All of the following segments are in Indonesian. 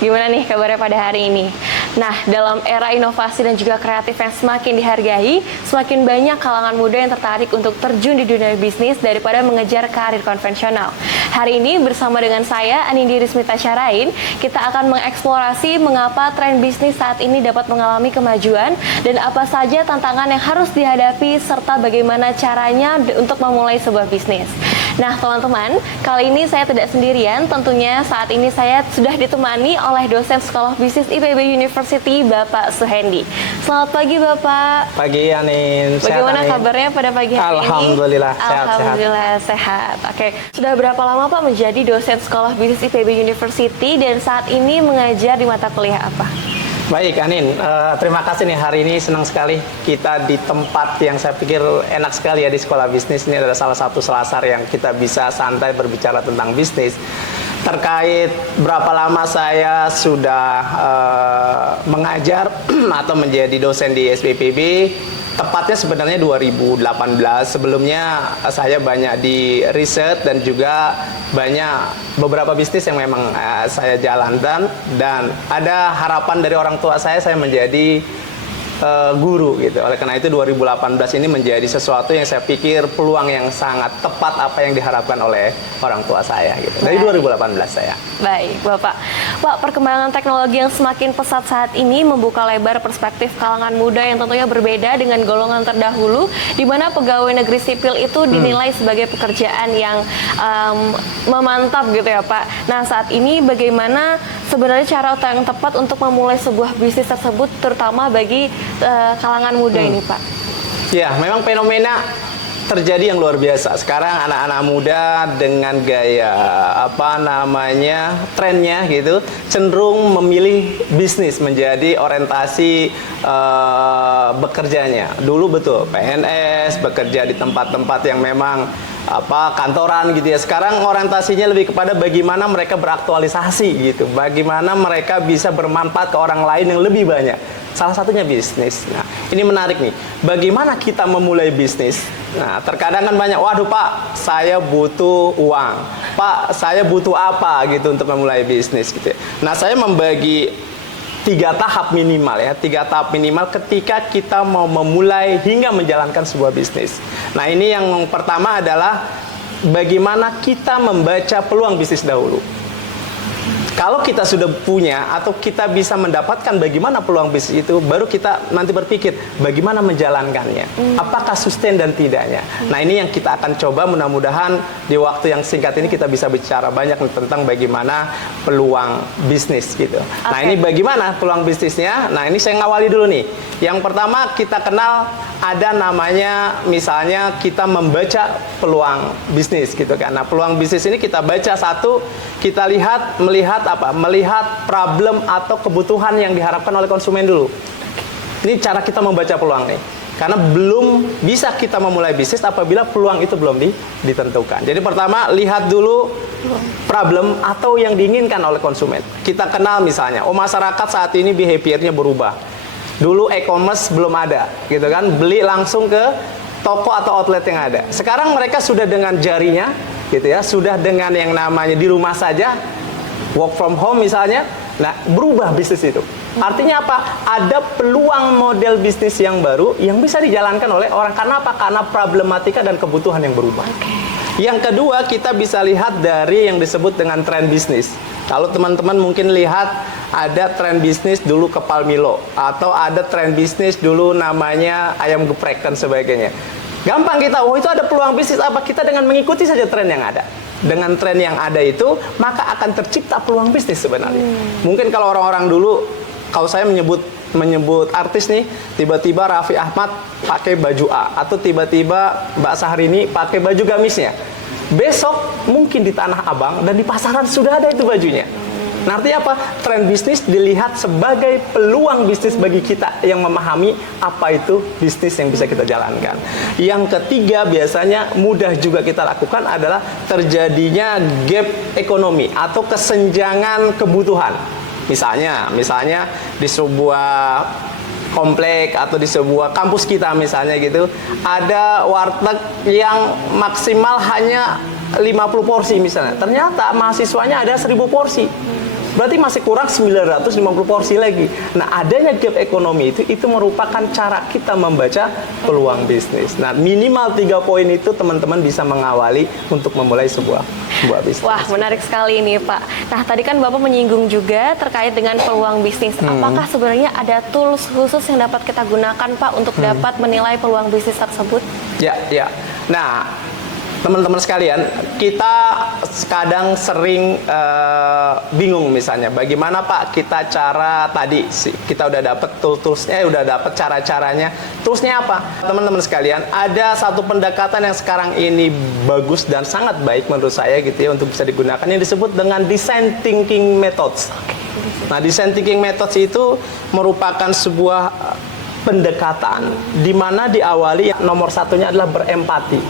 Gimana nih kabarnya pada hari ini? Nah, dalam era inovasi dan juga kreatif yang semakin dihargai, semakin banyak kalangan muda yang tertarik untuk terjun di dunia bisnis daripada mengejar karir konvensional. Hari ini bersama dengan saya, Anindi Rismita Syarain, kita akan mengeksplorasi mengapa tren bisnis saat ini dapat mengalami kemajuan dan apa saja tantangan yang harus dihadapi serta bagaimana caranya untuk memulai sebuah bisnis. Nah, teman-teman, kali ini saya tidak sendirian. Tentunya saat ini saya sudah ditemani oleh dosen Sekolah Bisnis IPB University, Bapak Suhendi. Selamat pagi, Bapak. Pagi, Anin. Bagaimana kabarnya pada pagi hari ini? Alhamdulillah, sehat. Alhamdulillah, sehat. Oke, sudah berapa lama Pak menjadi dosen Sekolah Bisnis IPB University dan saat ini mengajar di mata kuliah apa? Baik, Anin. Terima kasih nih, hari ini senang sekali kita di tempat yang saya pikir enak sekali ya di Sekolah Bisnis. Ini adalah salah satu selasar yang kita bisa santai berbicara tentang bisnis. Terkait berapa lama saya sudah mengajar atau menjadi dosen di SBPB, tepatnya sebenarnya 2018. Sebelumnya saya banyak di riset dan juga banyak beberapa bisnis yang memang saya jalankan, dan ada harapan dari orang tua saya menjadi guru gitu. Oleh karena itu 2018 ini menjadi sesuatu yang saya pikir peluang yang sangat tepat apa yang diharapkan oleh orang tua saya gitu. Dari 2018 saya. Baik, Bapak. Pak, perkembangan teknologi yang semakin pesat saat ini membuka lebar perspektif kalangan muda yang tentunya berbeda dengan golongan terdahulu, di mana pegawai negeri sipil itu dinilai sebagai pekerjaan yang memantap gitu ya, Pak. Nah, saat ini bagaimana sebenarnya cara yang tepat untuk memulai sebuah bisnis tersebut, terutama bagi kalangan muda ini, Pak? Ya, memang fenomena terjadi yang luar biasa. Sekarang anak-anak muda dengan gaya trennya gitu cenderung memilih bisnis menjadi orientasi bekerjanya. Dulu betul PNS, bekerja di tempat-tempat yang memang kantoran gitu ya. Sekarang orientasinya lebih kepada bagaimana mereka beraktualisasi gitu, bagaimana mereka bisa bermanfaat ke orang lain yang lebih banyak. Salah satunya bisnis. Nah, ini menarik nih. Bagaimana kita memulai bisnis? Nah, terkadang kan banyak, waduh Pak, saya butuh uang. Pak, saya butuh apa gitu untuk memulai bisnis gitu ya. Nah, saya membagi 3 tahap minimal ya. 3 tahap minimal ketika kita mau memulai hingga menjalankan sebuah bisnis. Nah, ini yang pertama adalah bagaimana kita membaca peluang bisnis dahulu. Kalau kita sudah punya atau kita bisa mendapatkan bagaimana peluang bisnis itu, baru kita nanti berpikir bagaimana menjalankannya, apakah sustain dan tidaknya. Nah, ini yang kita akan coba, mudah-mudahan di waktu yang singkat ini kita bisa bicara banyak tentang bagaimana peluang bisnis gitu. Nah, ini bagaimana peluang bisnisnya. Nah, ini saya ngawali dulu nih. Yang pertama kita kenal ada namanya, misalnya kita membaca peluang bisnis gitu kan. Nah, peluang bisnis ini kita baca satu, kita melihat problem atau kebutuhan yang diharapkan oleh konsumen dulu. Ini cara kita membaca peluang nih. Karena belum bisa kita memulai bisnis apabila peluang itu belum ditentukan. Jadi pertama, lihat dulu problem atau yang diinginkan oleh konsumen. Kita kenal misalnya, masyarakat saat ini behaviornya berubah. Dulu e-commerce belum ada, gitu kan? Beli langsung ke toko atau outlet yang ada. Sekarang mereka sudah dengan jarinya, gitu ya, sudah dengan yang namanya di rumah saja, work from home misalnya. Nah, berubah bisnis itu. Artinya apa? Ada peluang model bisnis yang baru yang bisa dijalankan oleh orang. Karena apa? Karena problematika dan kebutuhan yang berubah. Yang kedua, kita bisa lihat dari yang disebut dengan tren bisnis. Kalau teman-teman mungkin lihat ada tren bisnis dulu kepal Milo, atau ada tren bisnis dulu namanya ayam geprek dan sebagainya. Gampang kita, itu ada peluang bisnis apa? Kita dengan mengikuti saja tren yang ada. Dengan tren yang ada itu, maka akan tercipta peluang bisnis sebenarnya. Mungkin kalau orang-orang dulu, kalau saya menyebut artis nih, tiba-tiba Raffi Ahmad pakai baju A, atau tiba-tiba Mbak Syahrini pakai baju gamisnya. Besok mungkin di Tanah Abang dan di pasaran sudah ada itu bajunya. Nah, artinya apa? Tren bisnis dilihat sebagai peluang bisnis bagi kita yang memahami apa itu bisnis yang bisa kita jalankan. Yang ketiga, biasanya mudah juga kita lakukan adalah terjadinya gap ekonomi atau kesenjangan kebutuhan. Misalnya di sebuah komplek atau di sebuah kampus kita misalnya gitu, ada warteg yang maksimal hanya 50 porsi misalnya. Ternyata mahasiswanya ada 1000 porsi. Berarti masih kurang 950 porsi lagi. Nah, adanya gap ekonomi itu merupakan cara kita membaca peluang bisnis. Nah, minimal 3 poin itu teman-teman bisa mengawali untuk memulai sebuah bisnis. Wah, menarik sekali ini, Pak. Nah, tadi kan Bapak menyinggung juga terkait dengan peluang bisnis. Apakah sebenarnya ada tools khusus yang dapat kita gunakan, Pak, untuk dapat menilai peluang bisnis tersebut? Ya. Nah, teman-teman sekalian, kita kadang sering bingung misalnya, bagaimana Pak kita cara tadi kita udah dapet toolsnya, udah dapet cara-caranya, toolsnya apa? Teman-teman sekalian, ada satu pendekatan yang sekarang ini bagus dan sangat baik menurut saya gitu ya untuk bisa digunakan yang disebut dengan design thinking methods. Nah, design thinking methods itu merupakan sebuah pendekatan di mana diawali nomor satunya adalah berempati.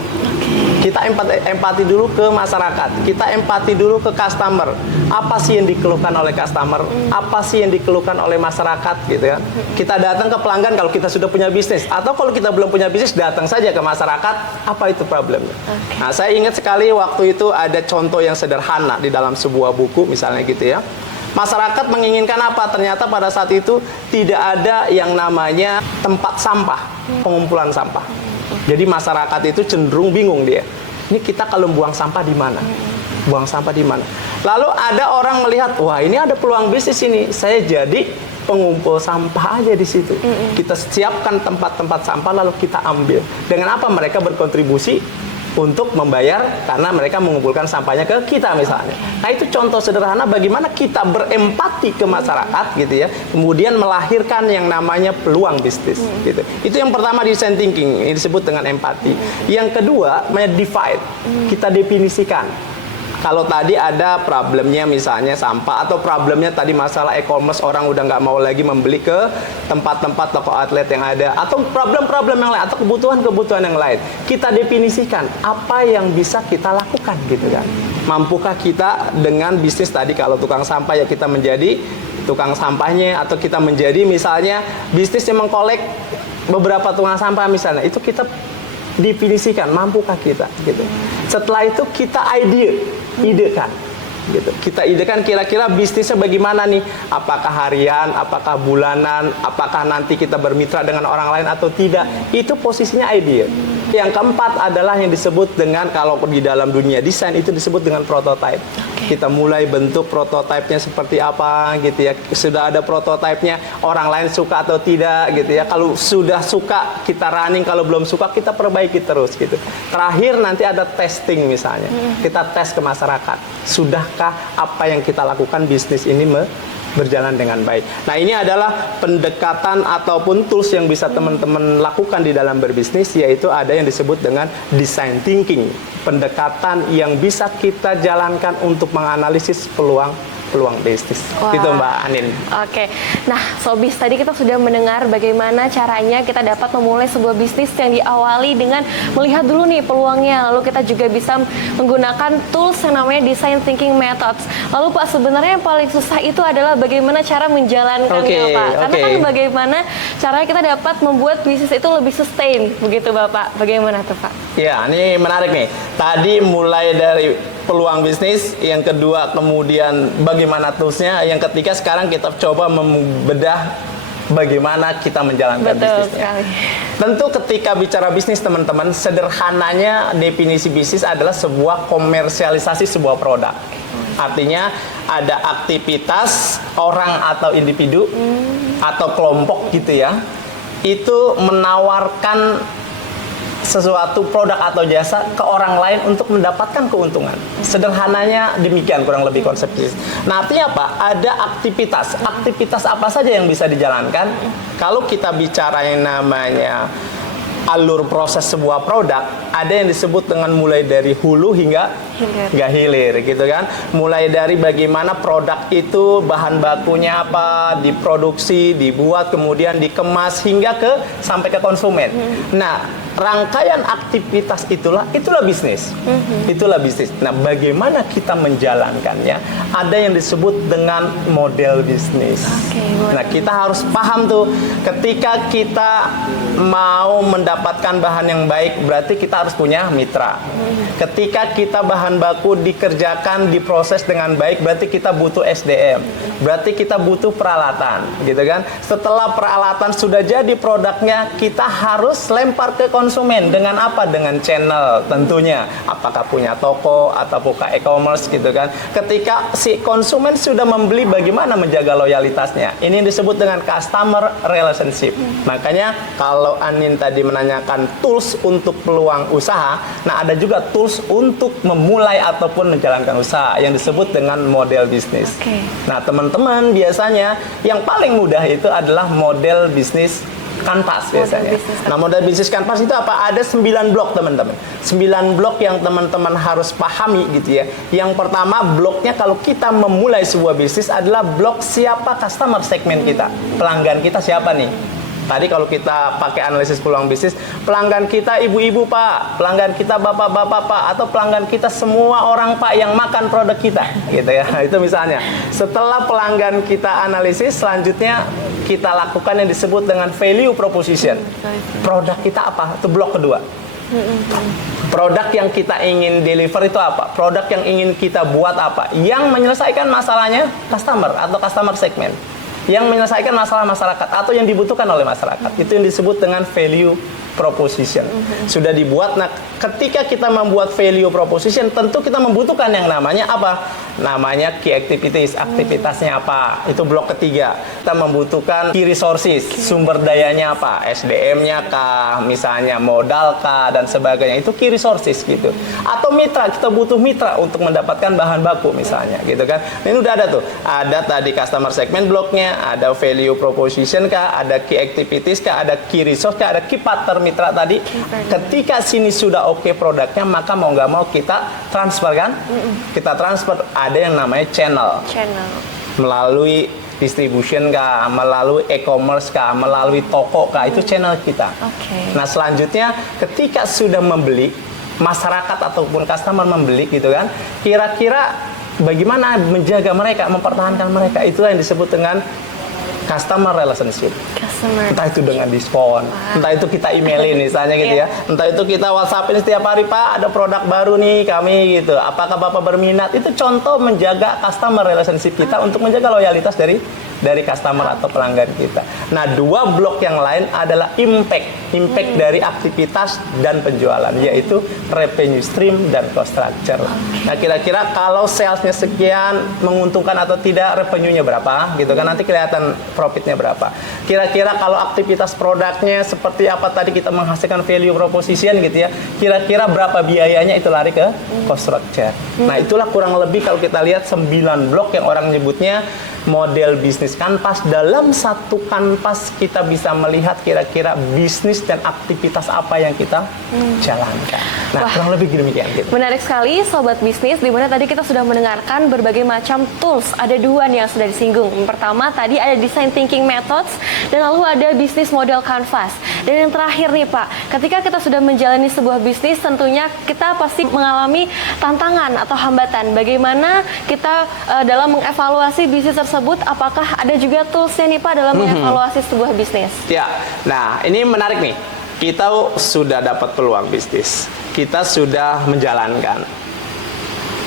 Kita empati dulu ke masyarakat, kita empati dulu ke customer. Apa sih yang dikeluhkan oleh customer? Apa sih yang dikeluhkan oleh masyarakat gitu ya? Kita datang ke pelanggan kalau kita sudah punya bisnis, atau kalau kita belum punya bisnis datang saja ke masyarakat, apa itu problemnya? Nah, saya ingat sekali waktu itu ada contoh yang sederhana di dalam sebuah buku misalnya gitu ya. Masyarakat menginginkan apa? Ternyata pada saat itu tidak ada yang namanya tempat sampah, pengumpulan sampah. Jadi masyarakat itu cenderung bingung dia. Ini kita kalau buang sampah di mana? Buang sampah di mana? Lalu ada orang melihat, wah ini ada peluang bisnis ini. Saya jadi pengumpul sampah aja di situ. Kita siapkan tempat-tempat sampah lalu kita ambil. Dengan apa mereka berkontribusi untuk membayar karena mereka mengumpulkan sampahnya ke kita misalnya. Nah, itu contoh sederhana bagaimana kita berempati ke masyarakat gitu ya. Kemudian melahirkan yang namanya peluang bisnis gitu. Itu yang pertama design thinking, ini disebut dengan empati. Yang kedua, divide. Kita definisikan. Kalau tadi ada problemnya misalnya sampah, atau problemnya tadi masalah e-commerce, orang udah nggak mau lagi membeli ke tempat-tempat toko outlet yang ada, atau problem-problem yang lain, atau kebutuhan-kebutuhan yang lain. Kita definisikan apa yang bisa kita lakukan gitu kan. Mampukah kita dengan bisnis tadi, kalau tukang sampah ya kita menjadi tukang sampahnya, atau kita menjadi misalnya bisnis yang mengkolek beberapa tukang sampah misalnya, itu kita definisikan mampukah kita gitu. Setelah itu kita idekan gitu. Kita idekan kira-kira bisnisnya bagaimana nih? Apakah harian, apakah bulanan, apakah nanti kita bermitra dengan orang lain atau tidak? Itu posisinya ide. Yang keempat adalah yang disebut dengan, kalau di dalam dunia desain itu disebut dengan prototype. Kita mulai bentuk prototipenya seperti apa gitu ya. Sudah ada prototipenya, orang lain suka atau tidak gitu ya. Kalau sudah suka kita running, kalau belum suka kita perbaiki terus gitu. Terakhir nanti ada testing misalnya. Kita tes ke masyarakat. Sudahkah apa yang kita lakukan bisnis ini berjalan dengan baik. Nah, ini adalah pendekatan ataupun tools yang bisa teman-teman lakukan di dalam berbisnis, yaitu ada yang disebut dengan design thinking. Pendekatan yang bisa kita jalankan untuk menganalisis peluang bisnis. Wah. Gitu Mbak Anin. Oke. Nah, Sobis, tadi kita sudah mendengar bagaimana caranya kita dapat memulai sebuah bisnis yang diawali dengan melihat dulu nih peluangnya. Lalu kita juga bisa menggunakan tools yang namanya design thinking methods. Lalu Pak, sebenarnya yang paling susah itu adalah bagaimana cara menjalankannya, Pak. Karena kan bagaimana caranya kita dapat membuat bisnis itu lebih sustain, begitu Bapak. Bagaimana tuh Pak? Ya, ini menarik nih. Tadi mulai dari peluang bisnis, yang kedua kemudian bagaimana toolsnya, yang ketiga sekarang kita coba membedah bagaimana kita menjalankan bisnisnya. Tentu ketika bicara bisnis teman-teman, sederhananya definisi bisnis adalah sebuah komersialisasi sebuah produk. Artinya ada aktivitas orang atau individu atau kelompok gitu ya, itu menawarkan sesuatu produk atau jasa ke orang lain untuk mendapatkan keuntungan. Sederhananya demikian kurang lebih konsepnya. Nah, artinya apa? Ada aktivitas. Aktivitas apa saja yang bisa dijalankan? Kalau kita bicara yang namanya alur proses sebuah produk, ada yang disebut dengan mulai dari hulu hingga hilir gitu kan. Mulai dari bagaimana produk itu bahan bakunya apa, diproduksi, dibuat, kemudian dikemas hingga sampai ke konsumen. Nah, rangkaian aktivitas itulah bisnis. Itulah bisnis. Nah, bagaimana kita menjalankannya? Ada yang disebut dengan model bisnis. Nah, kita harus paham tuh, ketika kita mau mendapatkan bahan yang baik, berarti kita harus punya mitra. Ketika kita bahan baku dikerjakan, diproses dengan baik, berarti kita butuh SDM. Berarti kita butuh peralatan, gitu kan? Setelah peralatan sudah jadi produknya, kita harus lempar ke konsumen. Dengan apa? Dengan channel tentunya. Apakah punya toko atau buka e-commerce, gitu kan? Ketika si konsumen sudah membeli, bagaimana menjaga loyalitasnya? Ini disebut dengan customer relationship. Makanya kalau Anin tadi menanyakan tools untuk peluang usaha, nah ada juga tools untuk memulai ataupun menjalankan usaha yang disebut dengan model bisnis. Nah, teman-teman, biasanya yang paling mudah itu adalah model bisnis kanvas biasanya. Nah, model bisnis kanvas itu apa? Ada 9 blok, teman-teman. 9 blok yang teman-teman harus pahami, gitu ya. Yang pertama, bloknya kalau kita memulai sebuah bisnis adalah blok siapa customer segmen kita. Pelanggan kita siapa nih? Tadi kalau kita pakai analisis peluang bisnis, pelanggan kita ibu-ibu Pak, pelanggan kita bapak-bapak Pak, atau pelanggan kita semua orang Pak yang makan produk kita, gitu ya. Itu misalnya. Setelah pelanggan kita analisis, selanjutnya kita lakukan yang disebut dengan value proposition. Produk kita apa? Itu blok kedua. Produk yang kita ingin deliver itu apa? Produk yang ingin kita buat apa? Yang menyelesaikan masalahnya customer atau customer segment. Yang menyelesaikan masalah masyarakat atau yang dibutuhkan oleh masyarakat. Itu yang disebut dengan value proposition. Sudah dibuat. Nah, ketika kita membuat value proposition, tentu kita membutuhkan yang namanya apa? Namanya key activities. Aktivitasnya apa? Itu blok ketiga. Kita membutuhkan key resources. Sumber dayanya apa? SDM-nya kah? Misalnya modal kah? Dan sebagainya. Itu key resources, gitu. Atau mitra. Kita butuh mitra untuk mendapatkan bahan baku misalnya, gitu kan. Ini udah ada tuh. Ada tadi customer segment bloknya, ada value proposition kah? Ada key activities kah? Ada key resource kah? Ada key partner mitra tadi. Ketika sini sudah oke produknya, maka mau nggak mau kita transfer kan? Kita transfer. Ada yang namanya channel. Melalui distribution kah, melalui e-commerce kah, melalui toko kah, itu channel kita. Nah, selanjutnya ketika sudah membeli, masyarakat ataupun customer membeli, gitu kan, kira-kira bagaimana menjaga mereka, mempertahankan mereka, itulah yang disebut dengan customer relationship. Entah itu dengan diskon, entah itu kita emailin misalnya, gitu ya, entah itu kita WhatsAppin setiap hari, Pak ada produk baru nih kami, gitu, apakah Bapak berminat? Itu contoh menjaga customer relationship kita untuk menjaga loyalitas dari customer atau pelanggan kita. Nah, 2 blok yang lain adalah impact dari aktivitas dan penjualan, yaitu revenue stream dan cost structure. Nah, kira-kira kalau salesnya sekian, menguntungkan atau tidak, revenue-nya berapa, gitu kan, nanti kelihatan profitnya berapa. Kira-kira kalau aktivitas produknya seperti apa tadi, kita menghasilkan value proposition, gitu ya, kira-kira berapa biayanya, itu lari ke cost structure. Nah, itulah kurang lebih kalau kita lihat 9 blok yang orang nyebutnya model bisnis kanvas. Dalam satu kanvas kita bisa melihat kira-kira bisnis dan aktivitas apa yang kita jalankan. Nah, kurang lebih demikian. Gitu. Menarik sekali Sobat Bisnis, di mana tadi kita sudah mendengarkan berbagai macam tools. Ada 2 yang sudah disinggung. Yang pertama tadi ada design thinking methods, dan lalu ada bisnis model kanvas. Dan yang terakhir nih Pak, ketika kita sudah menjalani sebuah bisnis, tentunya kita pasti mengalami tantangan atau hambatan. Bagaimana kita dalam mengevaluasi bisnis tersebut, apakah ada juga toolsnya nih Pak dalam mengevaluasi sebuah bisnis? Ya, nah ini menarik nih. Kita sudah dapat peluang bisnis, kita sudah menjalankan.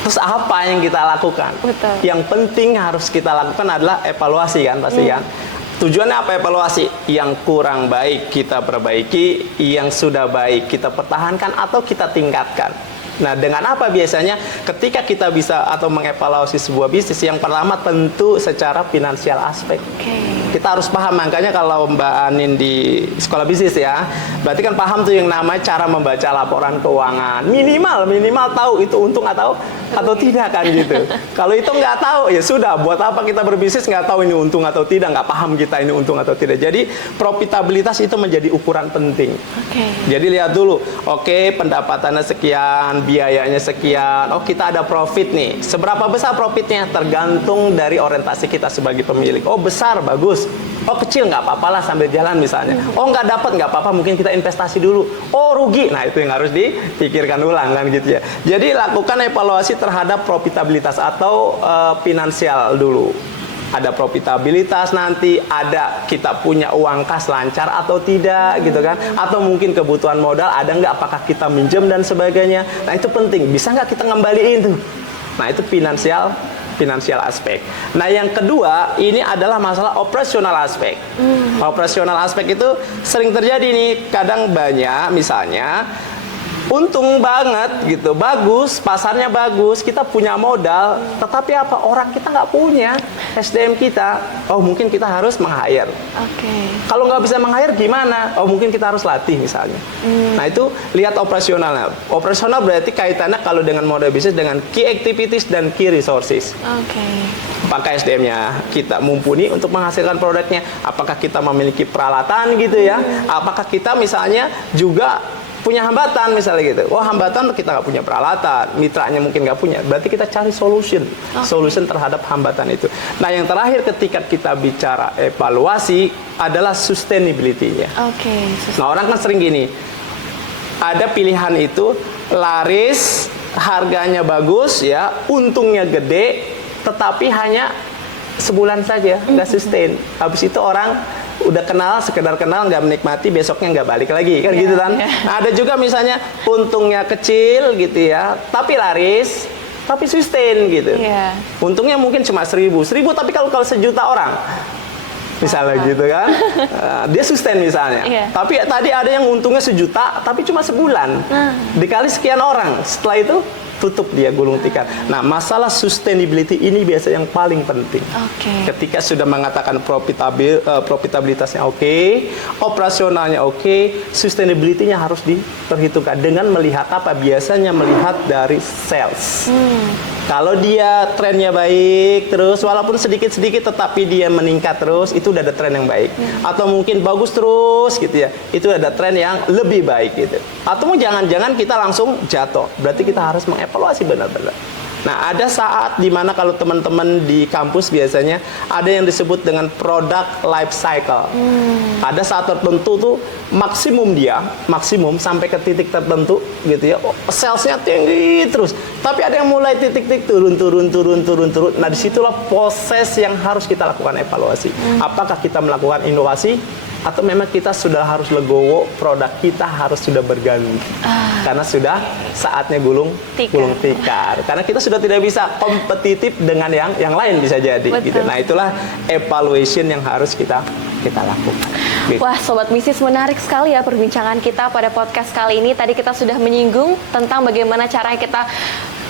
Terus apa yang kita lakukan? Betul. Yang penting harus kita lakukan adalah evaluasi kan, pasti kan. Tujuannya apa evaluasi? Yang kurang baik kita perbaiki, yang sudah baik kita pertahankan atau kita tingkatkan. Nah, dengan apa biasanya ketika kita bisa atau mengevaluasi sebuah bisnis? Yang pertama tentu secara finansial aspek. Kita harus paham, makanya kalau Mbak Anin di sekolah bisnis ya, berarti kan paham tuh yang namanya cara membaca laporan keuangan. Minimal tahu itu untung atau tidak kan gitu. Kalau itu nggak tahu, ya sudah, buat apa kita berbisnis nggak tahu ini untung atau tidak, nggak paham kita ini untung atau tidak. Jadi profitabilitas itu menjadi ukuran penting. Jadi lihat dulu, oke, pendapatannya sekian, biayanya sekian. Oh, kita ada profit nih. Seberapa besar profitnya? Tergantung dari orientasi kita sebagai pemilik. Oh, besar, bagus. Oh, kecil, nggak apa-apa lah sambil jalan misalnya. Oh, nggak dapat, nggak apa-apa, mungkin kita investasi dulu. Oh, rugi. Nah, itu yang harus dipikirkan ulang kan gitu ya. Jadi lakukan evaluasi terhadap profitabilitas atau finansial dulu. Ada profitabilitas nanti, ada kita punya uang kas lancar atau tidak gitu kan, atau mungkin kebutuhan modal ada nggak, apakah kita minjem dan sebagainya. Nah, itu penting, bisa nggak kita ngembaliin tuh. Nah, itu finansial aspek. Nah, yang kedua ini adalah masalah operasional aspek. Operasional aspek itu sering terjadi nih, kadang banyak misalnya untung banget gitu, bagus, pasarnya bagus, kita punya modal, tetapi apa, orang kita nggak punya SDM kita. Oh, mungkin kita harus meng-hire. Kalau nggak bisa meng-hire gimana? Oh, mungkin kita harus latih misalnya. Nah, itu lihat operasionalnya. Operasional berarti kaitannya kalau dengan model bisnis dengan key activities dan key resources. Apakah SDM-nya kita mumpuni untuk menghasilkan produknya? Apakah kita memiliki peralatan gitu ya? Apakah kita misalnya juga punya hambatan misalnya gitu. Oh, hambatan kita nggak punya peralatan, mitranya mungkin nggak punya. Berarti kita cari solution terhadap hambatan itu. Nah, yang terakhir ketika kita bicara evaluasi adalah sustainability-nya. Nah, orang kan sering gini, ada pilihan itu laris, harganya bagus ya, untungnya gede, tetapi hanya sebulan saja, nggak sustain. Habis itu orang udah kenal, sekedar kenal, nggak menikmati, besoknya nggak balik lagi kan gitu kan. Nah, ada juga misalnya untungnya kecil gitu ya, tapi laris, tapi sustain gitu. Untungnya mungkin cuma 1.000 tapi kalau sejuta orang misalnya gitu kan, dia sustain misalnya. Tapi tadi ada yang untungnya 1.000.000 tapi cuma sebulan, dikali sekian orang, setelah itu tutup dia gulung tikar. Nah, masalah sustainability ini biasa yang paling penting. Ketika sudah mengatakan profitabilitasnya oke, operasionalnya oke, sustainability-nya harus diperhitungkan dengan melihat apa? Biasanya melihat dari sales. Kalau dia trennya baik terus, walaupun sedikit-sedikit tetapi dia meningkat terus, itu udah ada tren yang baik. Atau mungkin bagus terus gitu ya, itu ada tren yang lebih baik gitu. Atau jangan-jangan kita langsung jatuh, berarti kita harus mengevaluasi benar-benar. Nah, ada saat dimana kalau teman-teman di kampus biasanya ada yang disebut dengan product life cycle. Ada saat tertentu tuh maksimum sampai ke titik tertentu gitu ya. Salesnya tinggi terus. Tapi ada yang mulai titik-titik turun. Nah, disitulah proses yang harus kita lakukan evaluasi. Apakah kita melakukan inovasi? Atau memang kita sudah harus legowo, produk kita harus sudah berganti. Karena sudah saatnya gulung tikar. Karena kita sudah tidak bisa kompetitif dengan yang lain bisa jadi. Gitu. Nah, itulah evaluation yang harus kita lakukan. Gitu. Wah, Sobat Bisnis, menarik sekali ya perbincangan kita pada podcast kali ini. Tadi kita sudah menyinggung tentang bagaimana cara kita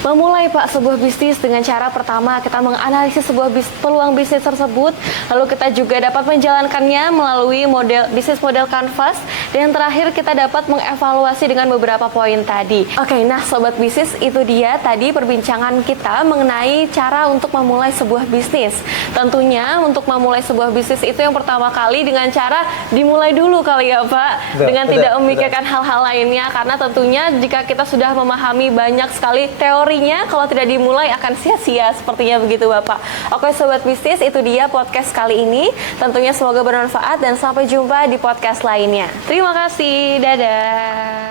memulai sebuah bisnis dengan cara pertama kita menganalisis sebuah peluang bisnis tersebut, lalu kita juga dapat menjalankannya melalui bisnis model kanvas, dan yang terakhir kita dapat mengevaluasi dengan beberapa poin tadi. Nah Sobat Bisnis, itu dia tadi perbincangan kita mengenai cara untuk memulai sebuah bisnis. Tentunya untuk memulai sebuah bisnis itu yang pertama kali dengan cara dimulai dulu kali ya Pak, dengan tidak memikirkan hal-hal lainnya, karena tentunya jika kita sudah memahami banyak sekali teori, kalau tidak dimulai akan sia-sia, sepertinya begitu Bapak. Oke Sobat Bisnis, itu dia podcast kali ini. Tentunya semoga bermanfaat dan sampai jumpa di podcast lainnya. Terima kasih, dadah.